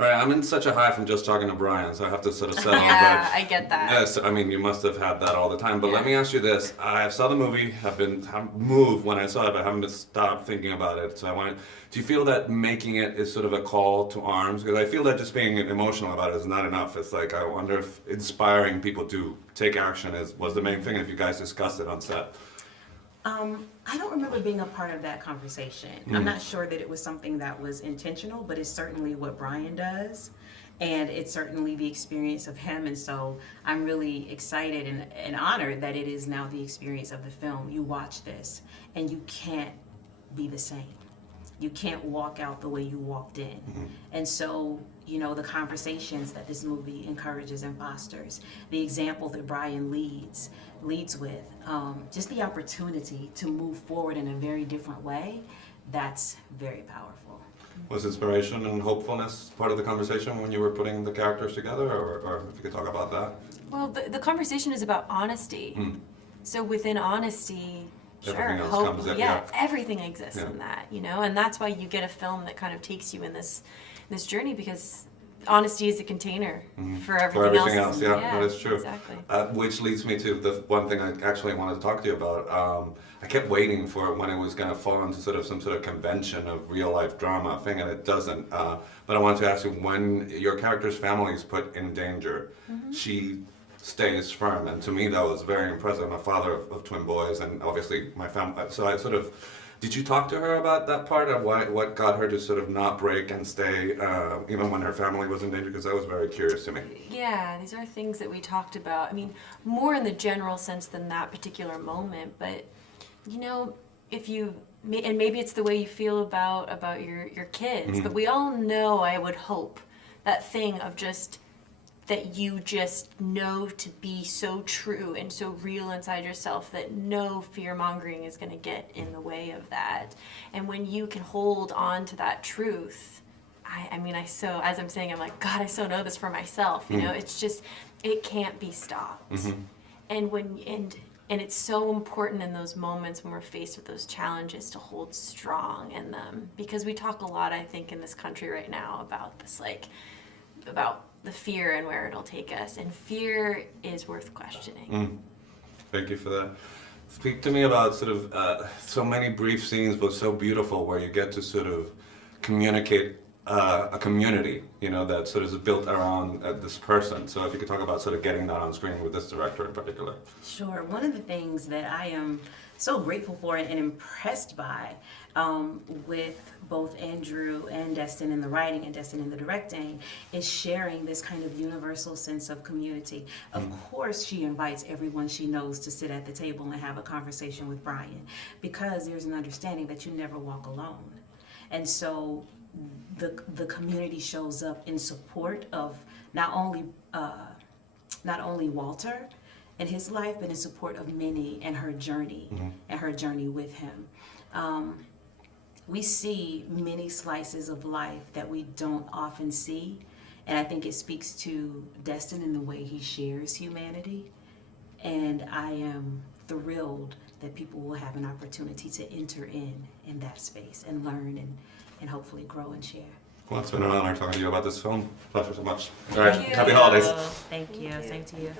All right, I'm in such a high from just talking to Brian, so I have to sort of settle. Yeah, But I get that. yes, I mean you must have had that all the time. But let Yeah. me ask you this: I saw the movie, have moved when I saw it, but haven't stopped thinking about it. So I wanted. Do you feel that making it is sort of a call to arms? Because I feel that just being emotional about it is not enough. It's like I wonder if inspiring people to take action was the main thing. If you guys discussed it on set. I don't remember being a part of that conversation. I'm not sure that it was something that was intentional, but it's certainly what Brian does. And it's certainly the experience of him. And so I'm really excited and honored that it is now the experience of the film. You watch this and you can't be the same. You can't walk out the way you walked in. And so, you know, the conversations that this movie encourages and fosters, the example that Brian leads with, just the opportunity to move forward in a very different way, that's very powerful. Was inspiration and hopefulness part of the conversation when you were putting the characters together, or if you could talk about that? Well, the conversation is about honesty. So within honesty, sure, Everything else hope, comes in, yeah, yeah. everything exists in that, you know, and that's why you get a film that kind of takes you in this journey, because honesty is a container for everything else. Yeah, that is true. Exactly. Which leads me to the one thing I actually wanted to talk to you about. I kept waiting for when it was going to fall into sort of some sort of convention of real life drama thing, and it doesn't. But I wanted to ask you, when your character's family is put in danger, she stays firm, and to me that was very impressive. I'm a father of twin boys, and obviously my family. So I sort of. Did you talk to her about that part of what got her to sort of not break and stay even when her family was in danger? Because that was very curious to me. Yeah, these are things that we talked about. I mean, more in the general sense than that particular moment, but you know, if you and maybe it's the way you feel about your kids, but we all know, I would hope, that thing of just that you just know to be so true and so real inside yourself that no fear-mongering is going to get in the way of that. And when you can hold on to that truth, I mean, as I'm saying, I'm like, God, I so know this for myself. You know, it's just, it can't be stopped. And it's so important in those moments when we're faced with those challenges to hold strong in them, because we talk a lot, I think, in this country right now about this, like, about the fear and where it'll take us, and fear is worth questioning. Thank you for that. Speak to me about sort of so many brief scenes, but so beautiful, where you get to sort of communicate a community, you know, that sort of is built around this person. So if you could talk about sort of getting that on screen with this director in particular. Sure. One of the things that I am so grateful for and impressed by with both Andrew and Destin in the writing and Destin in the directing is sharing this kind of universal sense of community. Of course, she invites everyone she knows to sit at the table and have a conversation with Brian, because there's an understanding that you never walk alone. And so the community shows up in support of not only Walter and his life, but in support of Minnie and her journey with him. We see many slices of life that we don't often see, and I think it speaks to Destin in the way he shares humanity. And I am thrilled that people will have an opportunity to enter in that space and learn and hopefully grow and share. Well, it's been an honor talking to you about this film. Pleasure so much. All right, Thank you. happy holidays. Thank you. Same to you.